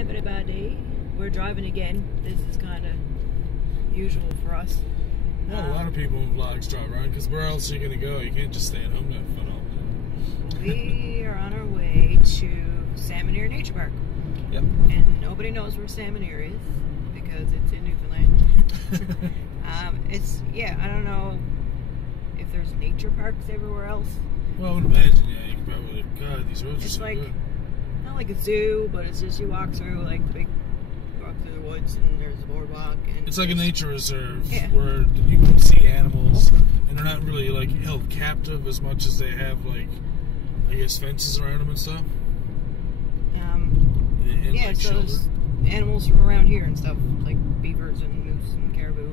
having a bad day. We're driving again. This is kind of usual for us. Well, a lot of people in vlogs drive around because where else are you going to go? You can't just stay at home and have fun all the time. We are on our way to Salmonier Nature Park. Yep. And nobody knows where Salmonier is because it's in Newfoundland. I don't know if there's nature parks everywhere else. Well, I would imagine, yeah, you can probably, God, these roads are so good. Not like a zoo, but it's just you walk through, like, walk through the woods and there's a boardwalk. And it's like a nature reserve where you can see animals and they're not really, like, held captive as much as they have, like, I guess fences around them and stuff. And yeah, like so shelter. there's animals from around here and stuff, like beavers and moose and caribou.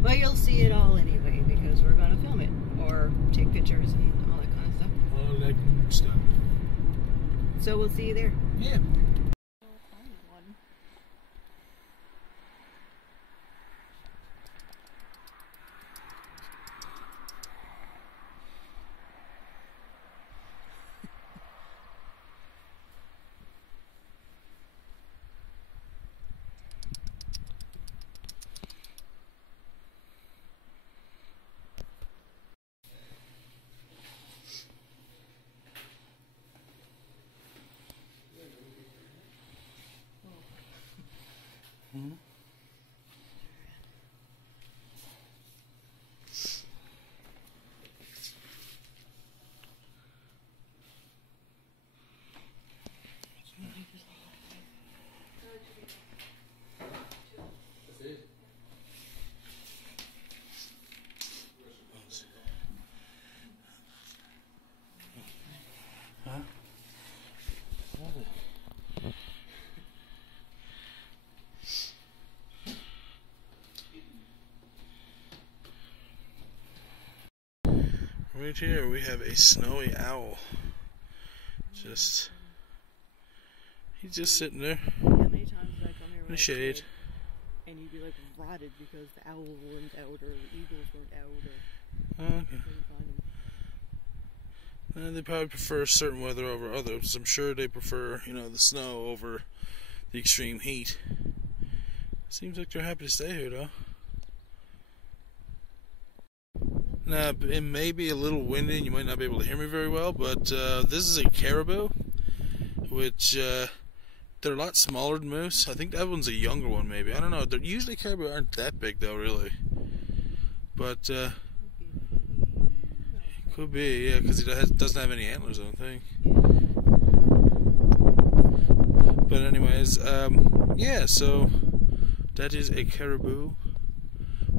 But you'll see it all anyway because we're going to film it or take pictures and all that kind of stuff. All that stuff. So we'll see you there. Yeah. Right here we have a snowy owl. He's just sitting there How many times did I come here in the shade? And you'd be like rotted because the owl weren't out or the eagles weren't out or Okay. couldn't find them. They probably prefer certain weather over others. I'm sure they prefer, the snow over the extreme heat. Seems like they're happy to stay here, though. Now, it may be a little windy and you might not be able to hear me very well, but this is a caribou, which they're a lot smaller than moose. I think that one's a younger one, maybe. I don't know. Usually caribou aren't that big, though, really. But it could be, yeah, because he doesn't have any antlers, I don't think. But anyways, yeah, so that is a caribou.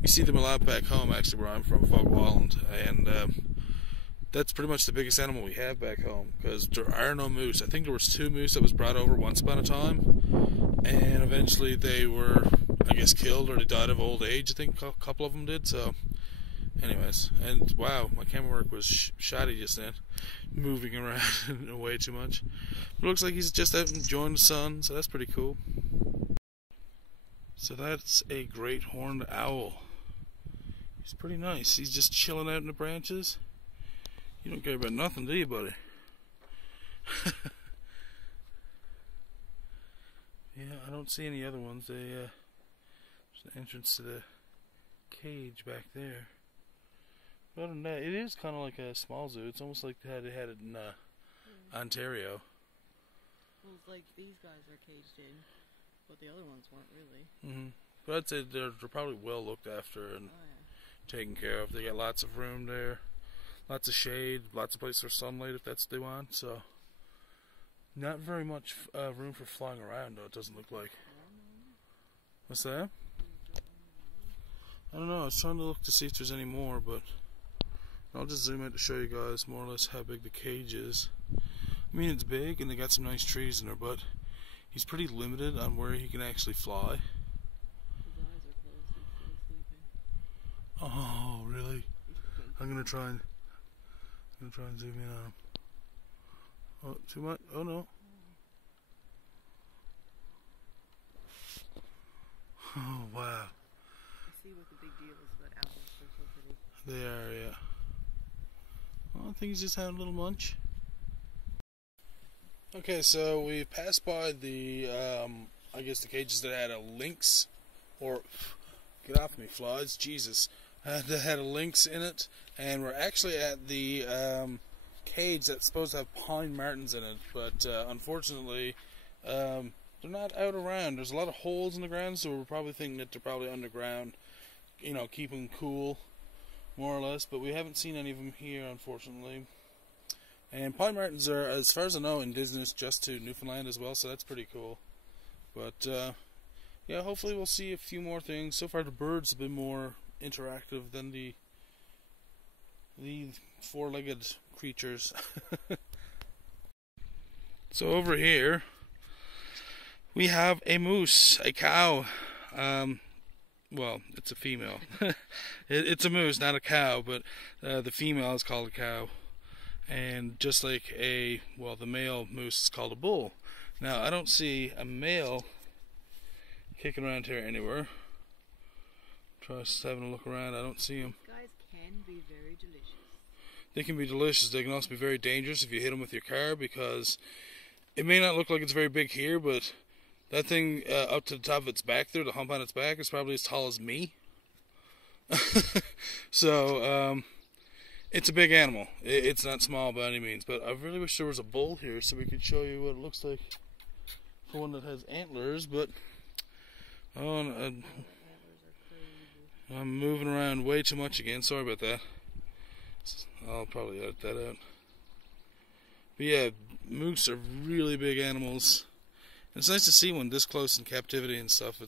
We see them a lot back home, actually, where I'm from, Falkland, and that's pretty much the biggest animal we have back home, because there are no moose. I think there was 2 moose that was brought over once upon a time, and eventually they were, I guess, killed, or they died of old age. I think a couple of them did, so anyways. And wow, my camera work was shoddy just then, moving around way too much. But it looks like he's just out enjoying the sun, so that's pretty cool. So that's a great horned owl. He's pretty nice. He's just chilling out in the branches. You don't care about nothing, do you, buddy? Yeah, I don't see any other ones. There's an entrance to the cage back there. But other than that, it is kind of like a small zoo. It's almost like they had it in Ontario. Well, it's like these guys are caged in, but the other ones weren't really. But I'd say they're probably well looked after and taken care of. They got lots of room there, lots of shade, lots of place for sunlight if that's what they want. So not very much room for flying around, though. It doesn't look like. What's that? I don't know. I was trying to look to see if there's any more, but I'll just zoom in to show you guys more or less how big the cage is. I mean, it's big and they got some nice trees in there, but he's pretty limited on where he can actually fly. Oh, really? I'm gonna try and zoom in on him. Oh, too much? Oh no. Oh wow. I see what the big deal is about owls. They're so pretty. They are, yeah. Well, I think he's just having a little munch. Okay, so we passed by the, I guess the cages that had a lynx, or, get off me, flies, Jesus, that had a lynx in it, and we're actually at the cage that's supposed to have pine martens in it, but unfortunately, they're not out around. There's a lot of holes in the ground, so we're probably thinking that they're probably underground, you know, keeping cool, more or less, but we haven't seen any of them here, unfortunately. And pine martens are, as far as I know, indigenous just to Newfoundland as well, so that's pretty cool. But, yeah, hopefully we'll see a few more things. So far the birds have been more interactive than the four-legged creatures. So over here, we have a moose, a cow. Well, it's a female. It's a moose, not a cow, but the female is called a cow. And just like the male moose is called a bull. Now, I don't see a male kicking around here anywhere. Just having a look around, I don't see him. Guys can be very delicious. They can be delicious. They can also be very dangerous if you hit them with your car, because it may not look like it's very big here, but that thing up to the top of its back there, the hump on its back, is probably as tall as me. So, it's a big animal. It's not small by any means, but I really wish there was a bull here so we could show you what it looks like for one that has antlers, but I'm moving around way too much again. Sorry about that. I'll probably edit that out. But yeah, moose are really big animals. And it's nice to see one this close in captivity and stuff.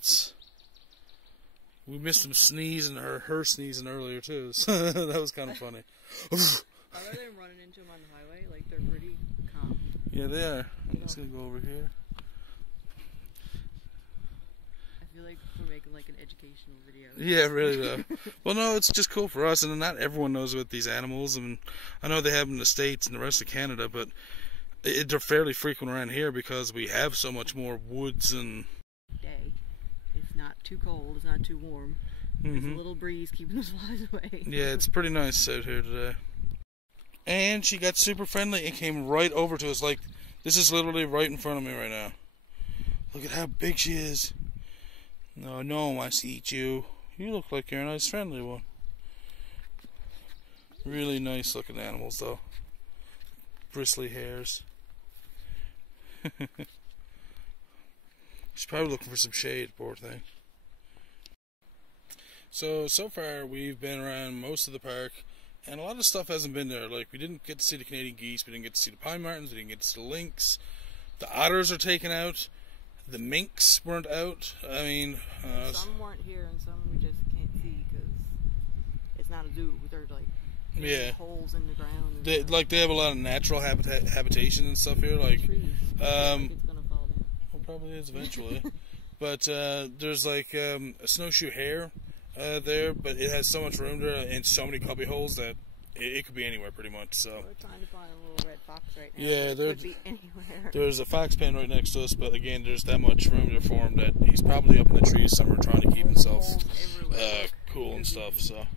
We missed them sneezing, or her sneezing earlier too, so that was kind of funny. Other than running into them on the highway, like, they're pretty calm. Yeah, they are. I'm just going to go over here. I feel like we're making like an educational video. Yeah, really though. Well, no, it's just cool for us, and not everyone knows about these animals. And I know they have them in the States and the rest of Canada, but they're fairly frequent around here because we have so much more woods and... Day. It's not too cold, it's not too warm. There's a little breeze keeping the flies away. Yeah, it's pretty nice out here today. And she got super friendly and came right over to us. Like, this is literally right in front of me right now. Look at how big she is. No one wants to eat you. You look like you're a nice friendly one. Really nice looking animals though. Bristly hairs. She's probably looking for some shade, poor thing. So far we've been around most of the park, and a lot of stuff hasn't been there. Like, we didn't get to see the Canadian geese, we didn't get to see the pine martens, we didn't get to see the lynx. The otters are taken out. The minks weren't out. I mean... some weren't here, and some we just can't see because it's not a zoo. They're like holes in the ground. They have a lot of natural habitation and stuff here. Like, it's gonna fall down. Well, probably is eventually. But there's like a snowshoe hare there, but it has so much room there and so many cubby holes that it could be anywhere pretty much. So we're trying to find a little red fox right now. Yeah, there could be anywhere. There's a fox pen right next to us, but again, there's that much room there for him that he's probably up in the trees somewhere trying to keep himself cool and stuff. So.